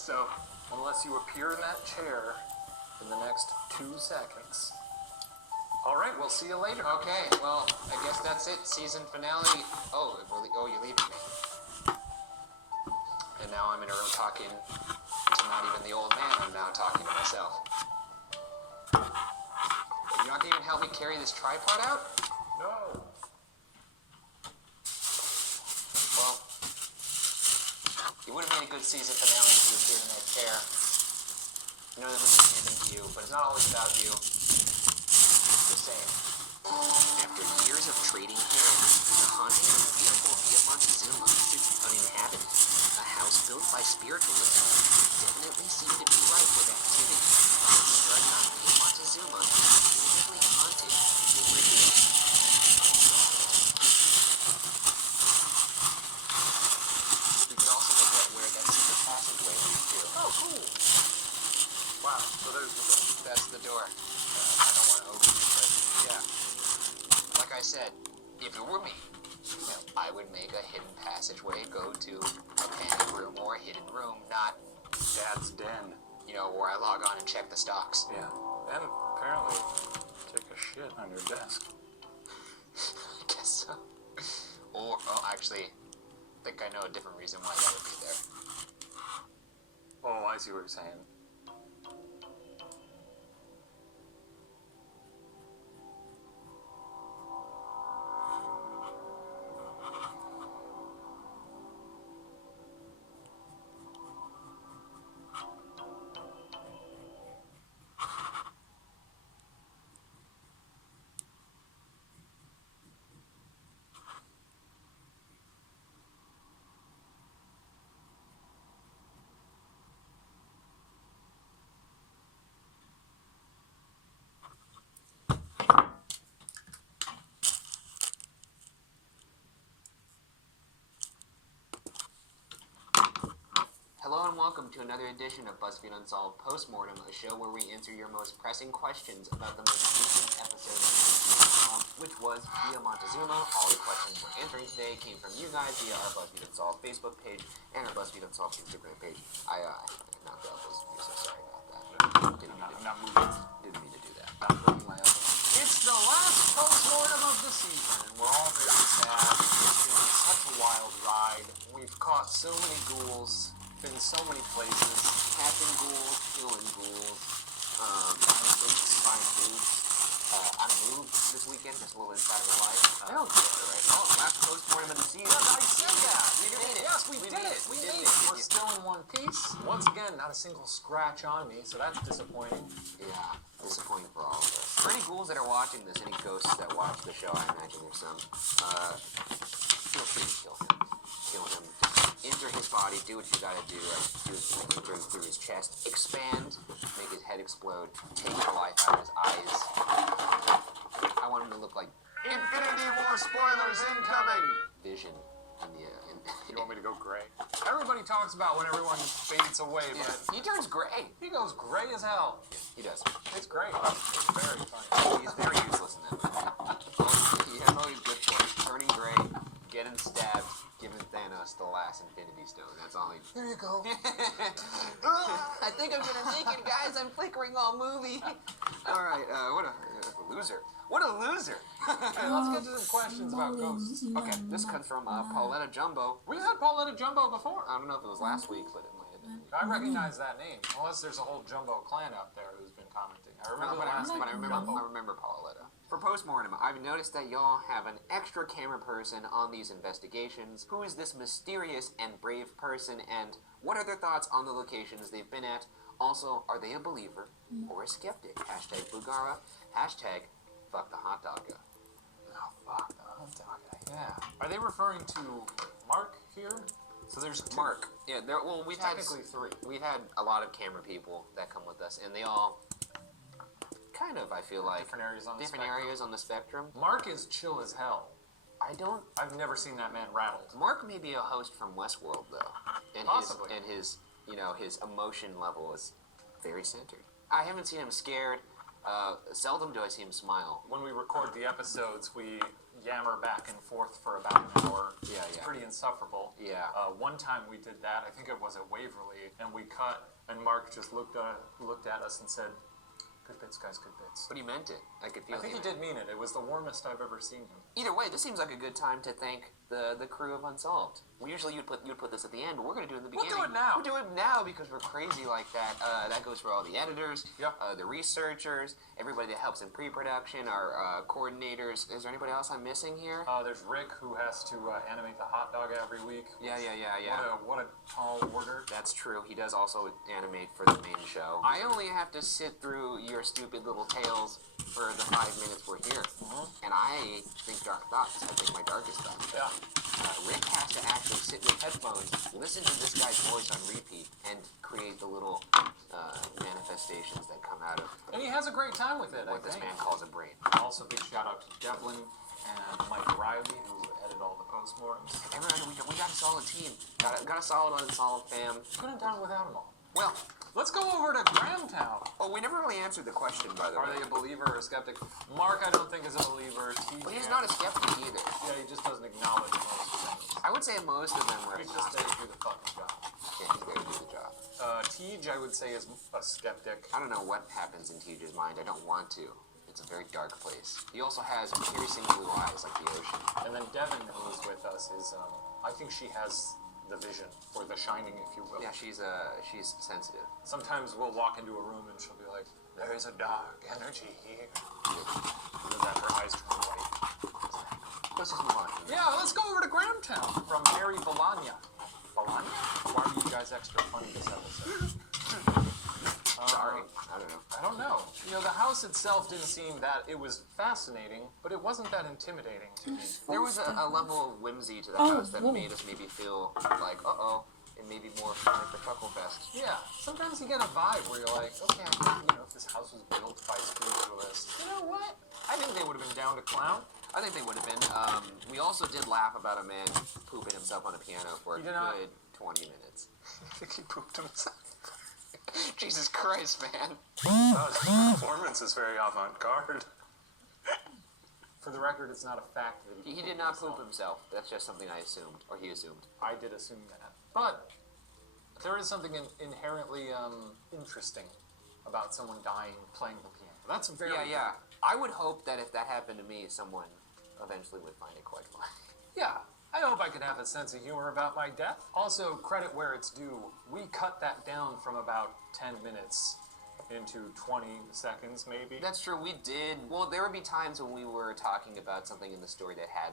so unless you appear in that chair in the next 2 seconds. All right, we'll see you later. Okay, well, I guess that's it. Season finale. Oh, you're leaving me. And now I'm in a room talking to not even the old man. I'm now talking to myself. You're not going to even help me carry this tripod out? No. Well, you would have made a good season finale if you appeared in that chair. I know that doesn't mean anything to you, but it's not always about you. Just saying. After years of trading hands, the haunting of the beautiful Via Montezuma sits uninhabited. A house built by spiritualism definitely seemed to be rife with activity. Whether or not Via Montezuma is definitively haunted, will reveal. We could also look at where that secret passageway leads to. Oh, cool. Wow, so there's the door. That's the door. I don't want to open it, but yeah. Like I said, if it were me, I would make a hidden passageway go to a panic room or a hidden room, not Dad's den. Where I log on and check the stocks. Yeah. And apparently take a shit on your desk. I guess so. Or, actually, I think I know a different reason why that would be there. Oh, I see what you're saying. Hello and welcome to another edition of Buzzfeed Unsolved Postmortem, a show where we answer your most pressing questions about the most recent episode of Buzzfeed, which was Via Montezuma. All the questions we're answering today came from you guys via our Buzzfeed Unsolved Facebook page and our Buzzfeed Unsolved Instagram page. I knocked out those views, so sorry about that. I'm not moving. Didn't mean to do that. Not moving my elbow. It's the last postmortem of the season, and we're all very sad. It's been such a wild ride. We've caught so many ghouls. Been so many places. Catching ghouls, killing ghouls, finding dudes. I moved this weekend, just a little inside of my life. Hell yeah. Right? Oh, last postmortem of the season. I said that. We did it. Yes, we did it. We did it. We're still in one piece. Once again, not a single scratch on me, so that's disappointing. Yeah, disappointing for all of us. For any ghouls that are watching this, any ghosts that watch the show, I imagine there's some, feel free to kill him. Kill him. Enter his body, do what you gotta do, enter through his chest, expand, make his head explode, take the life out of his eyes. I want him to look like Infinity War spoilers incoming! Vision in the You want me to go gray? Everybody talks about when everyone fades away, but he turns gray. he goes gray as hell. He does. It's great. It's very funny. He's very useless in that movie. He has always good points. Turning gray, getting stabbed, giving Thanos the last Infinity Stone. That's all he... Here you go. I think I'm gonna make it, guys. I'm flickering all movie. All right, what a loser. What a loser. Let's get to some questions about ghosts. Okay, this comes from Pauletta Jumbo. We had Pauletta Jumbo before. I don't know if it was last week, but it might have been. I recognize that name, unless there's a whole Jumbo clan out there who's been commenting. I remember the last But I Jumbo. remember Pauletta. For postmortem, I've noticed that y'all have an extra camera person on these investigations. Who is this mysterious and brave person, and what are their thoughts on the locations they've been at? Also, are they a believer or a skeptic? Hashtag Bugara. Hashtag fuck the hot dog guy. Oh, fuck the hot dog guy. Yeah. Are they referring to Mark here? So there's Mark. Yeah, we've Technically three. We've had a lot of camera people that come with us, and they all kind of, I feel like, Different areas on the different spectrum. areas on the spectrum. Mark is chill as hell. I've never seen that man rattled. Mark may be a host from Westworld, though. And Possibly. His emotion level is very centered. I haven't seen him scared. Seldom do I see him smile. When we record the episodes, we yammer back and forth for about an hour. Yeah, It's yeah. pretty insufferable. Yeah. One time we did that, I think it was at Waverly, and we cut, and Mark just looked at us and said, "Good bits, guys, good bits." But he meant it. I could feel I think he did mean it. It was the warmest I've ever seen him. Either way, this seems like a good time to thank the crew of Unsolved. Usually you'd put this at the end, but we're going to do it in the beginning. We'll do it now. We'll do it now because we're crazy like that. That goes for all the editors, Yeah. The researchers, everybody that helps in pre-production, our coordinators. Is there anybody else I'm missing here? There's Rick, who has to animate the hot dog every week. Yeah. What a tall order. That's true. He does also animate for the main show. I only have to sit through your stupid little tales for the 5 minutes we're here. And I think dark thoughts. I think my darkest thoughts. Yeah. Rick has to actually sit with headphones, listen to this guy's voice on repeat, and create the little manifestations that come out of And he has a great time with it, what I this think. man calls a brain. Also, big shout out to Devlin and Mike Riley, who edit all the postmortems. Everyone, we got a solid team. Got a solid Unsolved fam. Couldn't have done it without them all. Well, Let's go over to Grahamtown. oh, we never really answered the question, by the Are way. they a believer or a skeptic? Mark, I don't think is a believer. Well, he's not a skeptic either. Yeah, he just doesn't acknowledge most things. I would say most of them were He's just there agnostic. to do the fucking job. Yeah, he's there to do the job. Tej, I would say, is a skeptic. I don't know what happens in Tej's mind. I don't want to. It's a very dark place. He also has piercing blue eyes like the ocean. And then Devin, who is with us, is, I think she has the vision, or the shining, if you will. Yeah, she's sensitive. Sometimes we'll walk into a room and she'll be like, "There's a dark energy here." And then her eyes turn white. Let's just move on. Yeah, let's go over to Grahamtown from Mary Bologna. Bologna? Why are you guys extra funny this episode? Sorry, I don't know. I don't know. You know, the house itself didn't seem that, it was fascinating, but it wasn't that intimidating to me. There was a level of whimsy to the house that made us maybe feel like, it may be more like the Chuckle Fest. Yeah, sometimes you get a vibe where you're like, okay, I think, if this house was built by spiritualists, you know what? I think they would have been down to clown. I think they would have been. We also did laugh about a man pooping himself on a piano for a You did not? good 20 minutes. I think he pooped himself. Jesus Christ, man. His performance is very avant-garde. For the record, it's not a fact that He did not poop himself. That's just something I assumed, or he assumed. I did assume that. But there is something inherently interesting about someone dying playing the piano. That's very... Yeah. I would hope that if that happened to me, someone eventually would find it quite funny. Yeah. I hope I could have a sense of humor about my death. Also, credit where it's due. We cut that down from about 10 minutes into 20 seconds, maybe. That's true, we did. Well, there would be times when we were talking about something in the story that had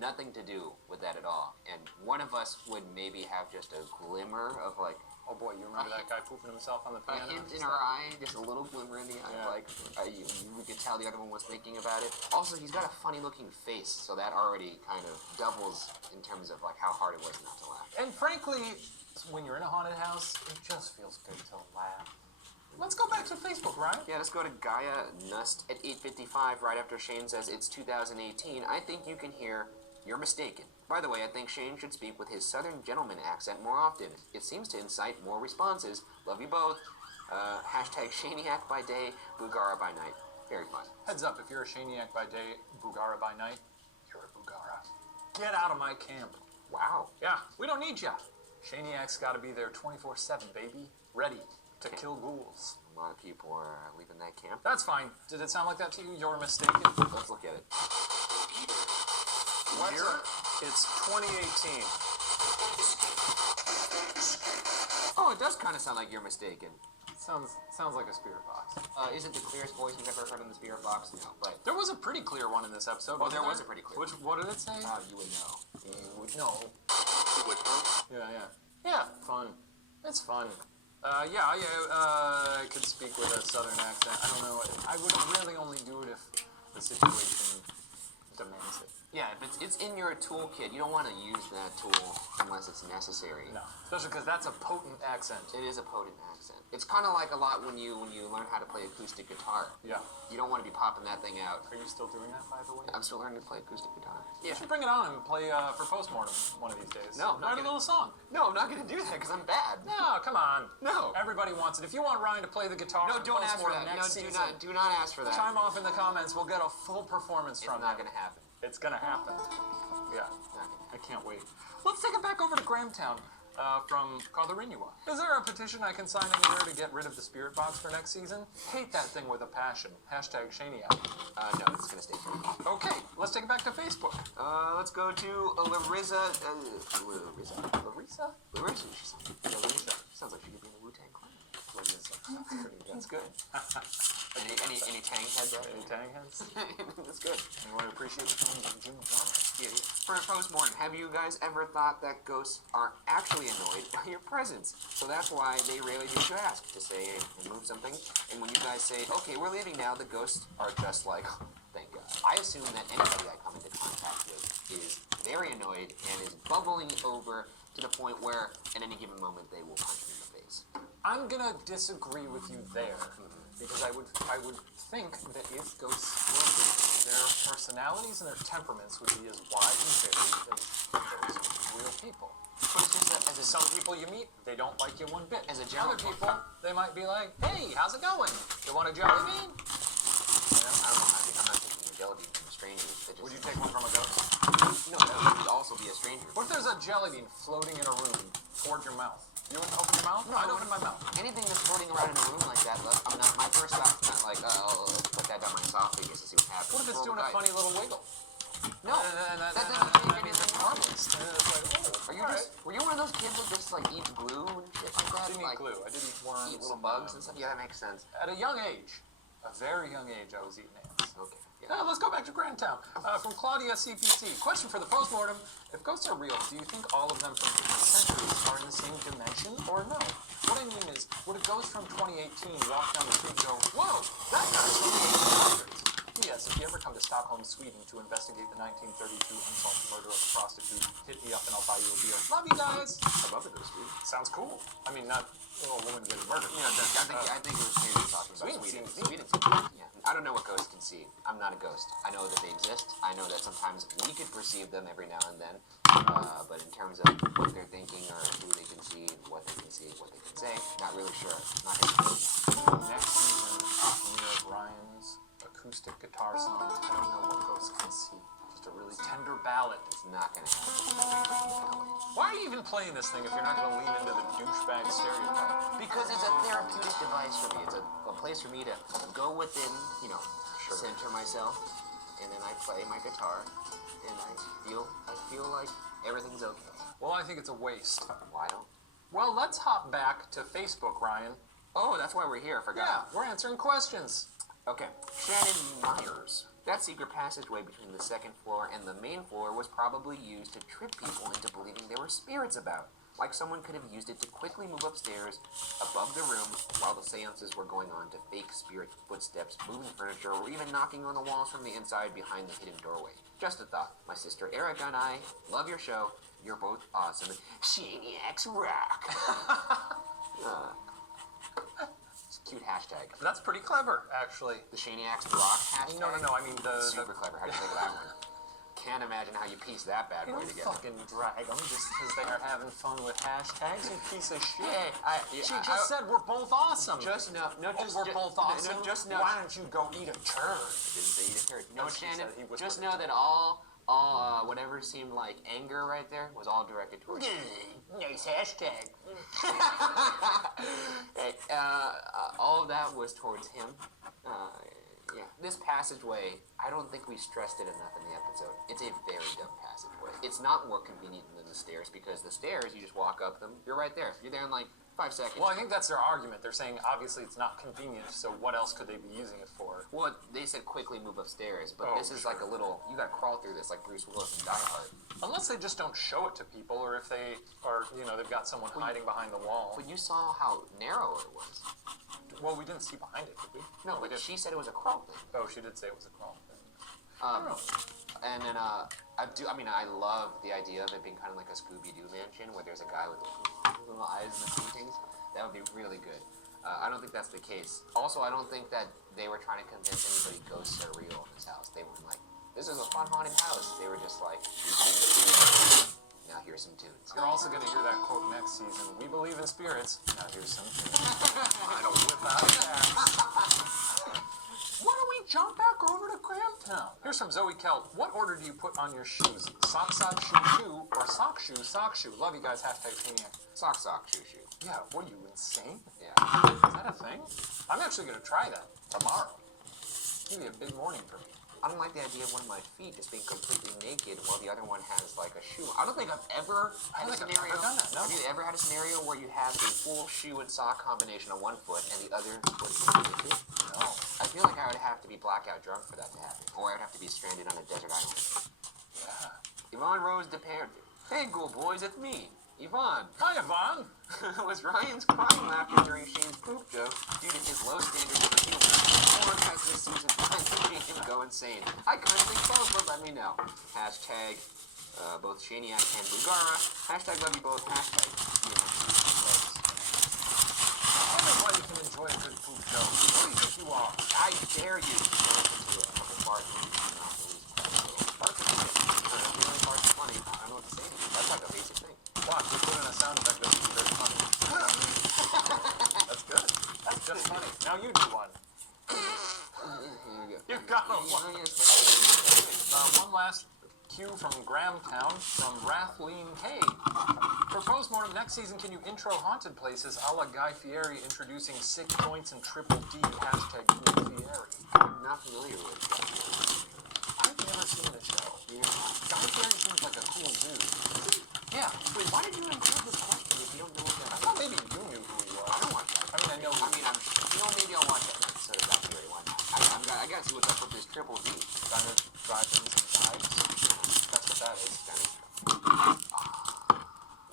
nothing to do with that at all. And one of us would maybe have just a glimmer of like, Oh boy, you remember that guy pooping himself on the a piano? hint in our eye, just a little glimmer in the eye, Yeah. like we could tell the other one was thinking about it. Also, he's got a funny-looking face, so that already kind of doubles in terms of like how hard it was not to laugh. And frankly, when you're in a haunted house, it just feels good to laugh. Let's go back to Facebook, Ryan. Yeah, let's go to Gaia Nust at 8:55 right after Shane says it's 2018. I think you can hear "You're mistaken." By the way, I think Shane should speak with his southern gentleman accent more often. It seems to incite more responses. Love you both. Hashtag Shaniac by day, Bugara by night. Very fun. Heads up, if you're a Shaniac by day, Bugara by night, you're a Bugara. Get out of my camp. Wow. Yeah, we don't need ya. Shaniac's gotta be there 24/7, baby. Ready to kill ghouls. A lot of people are leaving that camp. That's fine. Did it sound like that to you? You're mistaken. Let's look at it. What Year? It's 2018. Oh, it does kind of sound like You're Mistaken. Sounds like a spirit box. Is it the clearest voice you've ever heard in the spirit box? No, but There was a pretty clear one in this episode. Oh, there wasn't was a pretty clear What did it say? you would know. You would know. Yeah, fun. It's fun. I could speak with a southern accent. I don't know. I would really only do it if the situation demands it. Yeah, if it's in your toolkit, you don't want to use that tool unless it's necessary. No, especially because that's a potent accent. It is a potent accent. It's kind of like a lot when you learn how to play acoustic guitar. Yeah. You don't want to be popping that thing out. Are you still doing that, by the way? I'm still learning to play acoustic guitar. You Yeah. should bring it on and play for postmortem one of these days. No, not write a gonna- little song. No, I'm not going to do that because I'm bad. No, come on. No. Everybody wants it. If you want Ryan to play the guitar, No, for don't ask for postmortem that. No, next season, do not ask for that. chime off in the comments. We'll get a full performance It's from not him. going to happen. It's gonna happen. Yeah, I can't wait. Let's take it back over to Grahamtown from Kotharinua. Is there a petition I can sign anywhere to get rid of the spirit box for next season? Hate that thing with a passion. Hashtag Shaniac. No, it's gonna stay here. Okay, let's take it back to Facebook. Let's go to Larissa. Larissa? Larissa. Sounds like she could be in the Wu-Tang Clan. That's good. Any Tang heads out Any there? tang heads? That's good. You want to appreciate the films of Jim Drama. Yeah. For a post-mortem, have you guys ever thought that ghosts are actually annoyed by your presence? So that's why they rarely do what you ask to say and move something. And when you guys say, okay, we're leaving now, the ghosts are just like, thank God. I assume that anybody I come into contact with is very annoyed and is bubbling over to the point where at any given moment they will punch me in the face. I'm gonna disagree with you there, because I would think that if ghosts were real, their personalities and their temperaments would be as wide and varied as those of real people. But it's just that as Some people you meet, they don't like you one bit. As a general Other people, they might be like, hey, how's it going? You want a jelly bean? I don't know. I mean, I'm not taking a jelly bean from strangers. Would you take one from a ghost? No, that would also be a stranger. What if there's a jelly bean floating in a room toward your mouth? You wouldn't open your mouth? No, I'd open my mouth. Anything that's floating around in a room like that, I'm not, my first thought's not like, oh, let's put that down my esophagus to see what happens. What if it's doing a funny little wiggle? No, that doesn't change anything. Harmless. And then it's like, oh, Were you one of those kids that just like eats glue and shit like that? I didn't eat glue. I did eat worms. Eat little bugs and stuff? Yeah, that makes sense. At a young age, a very young age, I was eating ants. Okay. Yeah. Let's go back to Grandtown. From Claudia CPC. Question for the postmortem. If ghosts are real, do you think all of them from different centuries are in the same dimension or no? What I mean is, would a ghost from 2018 walk down the street and go, whoa, that guy's from the 1800s? P.S. If you ever come to Stockholm, Sweden to investigate the 1932 unsolved murder of a prostitute, hit me up and I'll buy you a beer. Love you guys! I'd love to go to Sweden. Sounds cool. I mean, not a woman getting murdered. You know, I think it was crazy talking about Sweden. Sweden. Yeah. I don't know what ghosts can see. I'm not a ghost. I know that they exist. I know that sometimes we could perceive them every now and then. But in terms of what they're thinking or who they can see, what they can see, what they can say, not really sure. Not gonna Next season, premiere of Ryan's acoustic guitar song. I don't know what ghosts can see. Just a really tender ballad. It's not gonna happen. Why are you even playing this thing if you're not gonna lean into the douchebag stereotype? Because it's a therapeutic device for me. It's a place for me to go within, center myself, and then I play my guitar, and I feel like everything's okay. Well, I think it's a waste. Why don't? Well, let's hop back to Facebook, Ryan. Oh, that's why we're here. Forgot. Yeah, we're answering questions. Okay. Shannon Myers. That secret passageway between the second floor and the main floor was probably used to trick people into believing there were spirits about. Like someone could have used it to quickly move upstairs above the room while the seances were going on to fake spirit footsteps, moving furniture, or even knocking on the walls from the inside behind the hidden doorway. Just a thought. My sister Erica and I love your show. You're both awesome. Shaniacs rock. It's a cute hashtag. That's pretty clever, actually. The Shaniacs rock hashtag? No, I mean Super clever. How'd you think of that one? Can't imagine how you piece that bad boy together. Fucking drag them just because they are having fun with hashtags, you piece of shit. She I just said we're both awesome. Just know. We're both awesome. Just know. Why don't you go eat a turd? I didn't say eat a turd. No, That's what he Shannon. said. He whispered Just it know to that me. all whatever seemed like anger right there was all directed towards you. Nice hashtag. Hey, all of that was towards him. Yeah. This passageway, I don't think we stressed it enough in the episode. It's a very dumb passageway. It's not more convenient than the stairs because the stairs, you just walk up them. You're right there. You're there in like 5 seconds. Well, I think that's their argument. They're saying obviously it's not convenient, so what else could they be using it for? Well, they said quickly move upstairs, but Oh, this is like a little, you gotta crawl through this like Bruce Willis in Die Hard. Unless they just don't show it to people, or if they are, they've got someone hiding behind the wall. But you saw how narrow it was. Well, we didn't see behind it, did we? No, we but did. she said it was a crawl thing. Oh, she did say it was a crawl thing. I don't know. And then, I love the idea of it being kind of like a Scooby-Doo mansion where there's a guy with little eyes in the paintings. That would be really good. I don't think that's the case. Also, I don't think that they were trying to convince anybody ghosts are real in this house. They weren't like, this is a fun haunted house. They were just like, now here's some tunes. You're also going to hear that quote next season. We believe in spirits. Now here's some tunes. I don't whip out of that. Why don't we jump back over to Grahamtown? Here's from Zoe Kelt. What order do you put on your shoes? Sock, sock, shoe, shoe, or sock, shoe, sock, shoe? Love you guys. Hashtag Maniac. Sock, shoe. Yeah, what are you, insane? Yeah. Is that a thing? I'm actually going to try that tomorrow. It's going to be a big morning for me. I don't like the idea of one of my feet just being completely naked while the other one has like a shoe. I don't think I've ever had a scenario. I've done that, no. Have you ever had a scenario where you have a full shoe and sock combination on one foot and the other foot is naked? No. I feel like I would have to be blackout drunk for that to happen. Or I would have to be stranded on a desert island. Yeah. Yvonne Rose DePerde. Hey, Ghoul Boys, it's me, Yvonne. Hi, Yvonne. Was Ryan's crying laughter during Shane's poop joke due to his low standards of humor? Or has this season finally made him go insane? I kind of think both, but let me know. Hashtag both Shaniac and Bugara. Hashtag love you both. Hashtag Everybody can enjoy a good poop joke. What do you think you are? I dare you to go into a couple parts and not release parts. Really parts are funny. I don't know what to say to you. That's like a basic thing. Watch, we put in a sound effect that's very funny. That's good. That's just funny. Now you do one. Here you go. You got one. One last cue from Grahamtown from Rathleen K. For postmortem next season, can you intro haunted places a la Guy Fieri introducing sick joints and triple D? Hashtag Guy Fieri. I'm not familiar with that. I've never seen the show. Yeah. Guy Fieri seems like a cool dude. Yeah. Wait, why did you include this question if you don't know what that I is? thought maybe you knew who he was. I don't watch that. I mean, I know. Maybe I'll watch that episode of Guy Fieri one night. I gotta see what's up with this triple D. Diners, drive-ins, and dives. That's what that is.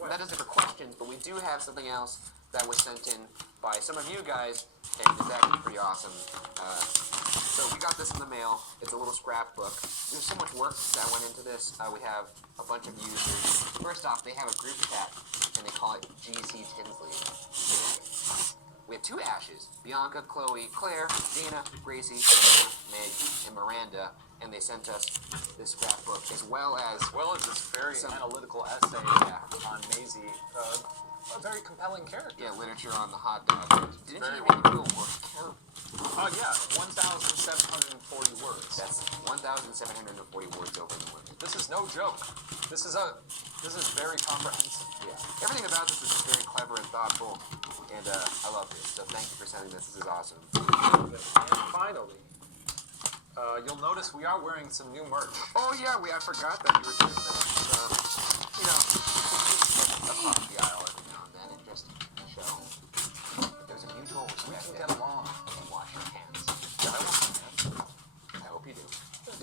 That is it for questions, but we do have something else that was sent in by some of you guys, and it's actually pretty awesome. So we got this in the mail. It's a little scrapbook. There's so much work that went into this. We have a bunch of users. First off, they have a group chat, and they call it GC Tinsley. We have 2 Ashes, Bianca, Chloe, Claire, Dana, Gracie, Meg, and Miranda, and they sent us this scrapbook as well as this very analytical essay on Maisie, a very compelling character. yeah, literature on the hot dog. Didn't you even do a word count? Oh yeah, 1,740 words. That's 1,740 words over the limit. This is no joke. This is very comprehensive. Yeah, everything about this is just very clever and thoughtful, and I love this. So thank you for sending this. This is awesome. And finally, you'll notice we are wearing some new merch. Oh yeah, I forgot that you were doing that. Across the aisle every now and then, and just show that there's a mutual We respect can get along. and wash your hands. Yeah, I want some hands. I hope you do.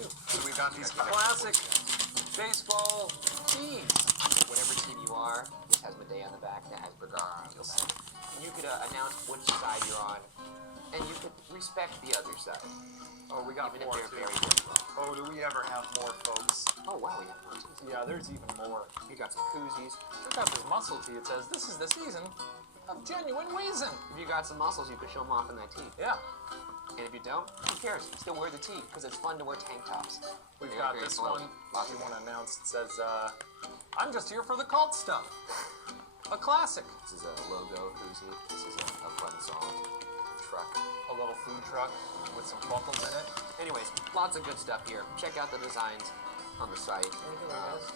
And we got these classic baseball tees. Whatever team you are, this has Medea on the back, that has Bergara on the back. You could announce which side you're on, and you could respect the other side. Oh, we got Even if more they're too. very, very low. Oh, do we ever have more, folks? Oh wow, we have more teams. Yeah, there's even more. We got some koozies. Check out this muscle tee. It says, "This is the season of genuine wheezing." If you got some muscles, you could show them off in that tee. Yeah. And if you don't, who cares? Still wear the tee, because it's fun to wear tank tops. We've They're got very this flowy. one. Lots You of want fun. to announce? It says, "I'm just here for the cult stuff." A classic. This is a logo koozie. This is a fun song. Truck. A little food truck with some buckles in it. Anyways, lots of good stuff here. Check out the designs on the site. Anything like this?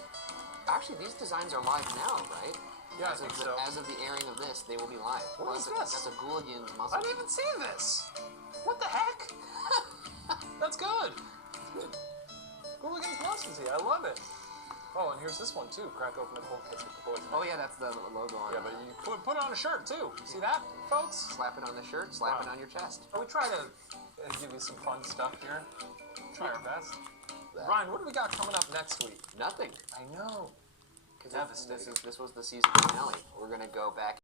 Actually, these designs are live now, right? Yeah, I as think of so. As of the airing of this, they will be live. What is That's this? That's a Goulian I muscle. didn't even see this. What the heck? That's good. Good. Gouligan's muscle tee. I love it. Oh, and here's this one too. Crack open a cold kiss with the boys. Oh yeah, that's the logo on Yeah, it. but you put it on a shirt too. See that, folks? Slap it on the shirt, slap it Wow. on your chest. Oh, we try to give you some fun stuff here. Try our best. That. Ryan, what do we got coming up next week? Nothing. I know. Because Devastating. this was the season finale. We're gonna go back